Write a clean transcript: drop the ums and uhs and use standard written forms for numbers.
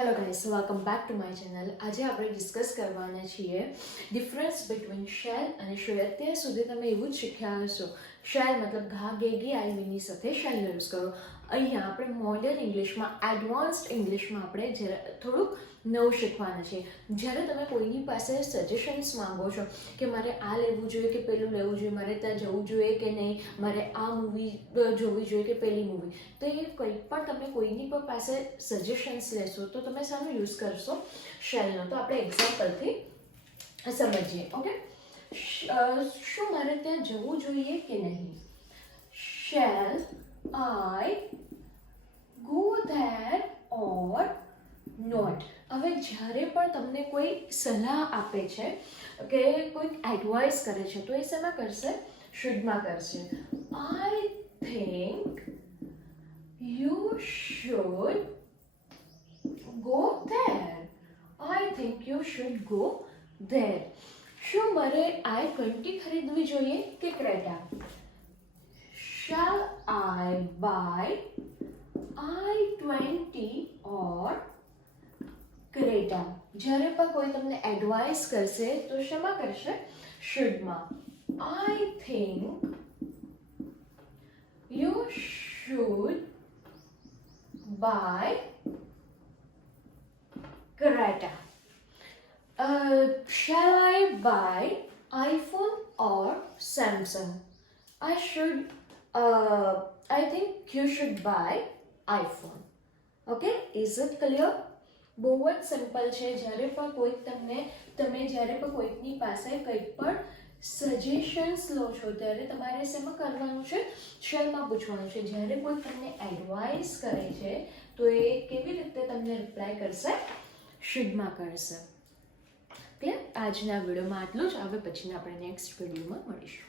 Hello guys, welcome back to my channel. આજે આપણે discuss કરવાના છીએ ડિફરન્સ બિટવીન શેલ અને શેલ. અત્યાર સુધી તમે એવું જ શીખ્યા હશો, શેલ મતલબ ઘા ગેગી આઈવીની સાથે શેલ યુઝ કરો. અહીંયા આપણે મોડર્ન ઇંગ્લિશમાં, એડવાન્સ્ડ ઇંગ્લિશમાં આપણે થોડુંક નવું શીખવાના છીએ. જ્યારે તમે કોઈની પાસે સજેશન્સ માંગો છો કે મારે આ લેવું જોઈએ કે પેલું લેવું જોઈએ, મારે ત્યાં જવું જોઈએ કે નહીં, મારે આ મૂવી જોવી જોઈએ કે પેલી મૂવી, તો એ કંઈ પણ તમે કોઈની પણ પાસે સજેશન્સ લેશો તો તમે શાનો યુઝ કરશો? શેલનો. તો આપણે એક્ઝામ્પલથી સમજીએ. ઓકે, શું મારે ત્યાં જવું જોઈએ કે નહીં? Shall I go there or not? હવે જ્યારે પણ તમને કોઈ સલાહ આપે છે કે કોઈક એડવાઇસ કરે છે તો એ શેમાં કરશે? શુડમાં કરશે. I think you should go there. I think you should go there. શું મારે i20 ખરીદવી જોઈએ કે Creta? Shall I buy i20 or Creta? જ્યારે પણ કોઈ તમને એડવાઇસ કરશે તો શેમાં કરશે? શુડમાં. I think you should buy Creta. Shall I buy iPhone or Samsung? I think you should buy iPhone. Okay, is it clear? બહુ જ સિમ્પલ છે. જ્યારે પણ કોઈક તમે જ્યારે પણ કોઈકની પાસે કંઈ પણ સજેશન્સ લો છો ત્યારે તમારે શેમાં કરવાનું છે? શેલમાં પૂછવાનું છે. જ્યારે કોઈ તમને એડવાઇસ કરે છે તો એ કેવી રીતે તમને રિપ્લાય કરશે? શુડમાં કરશે. ક્લિયર? આજના વિડીયોમાં આટલું જ. હવે પછીના આપણે નેક્સ્ટ વિડીયોમાં મળીશું.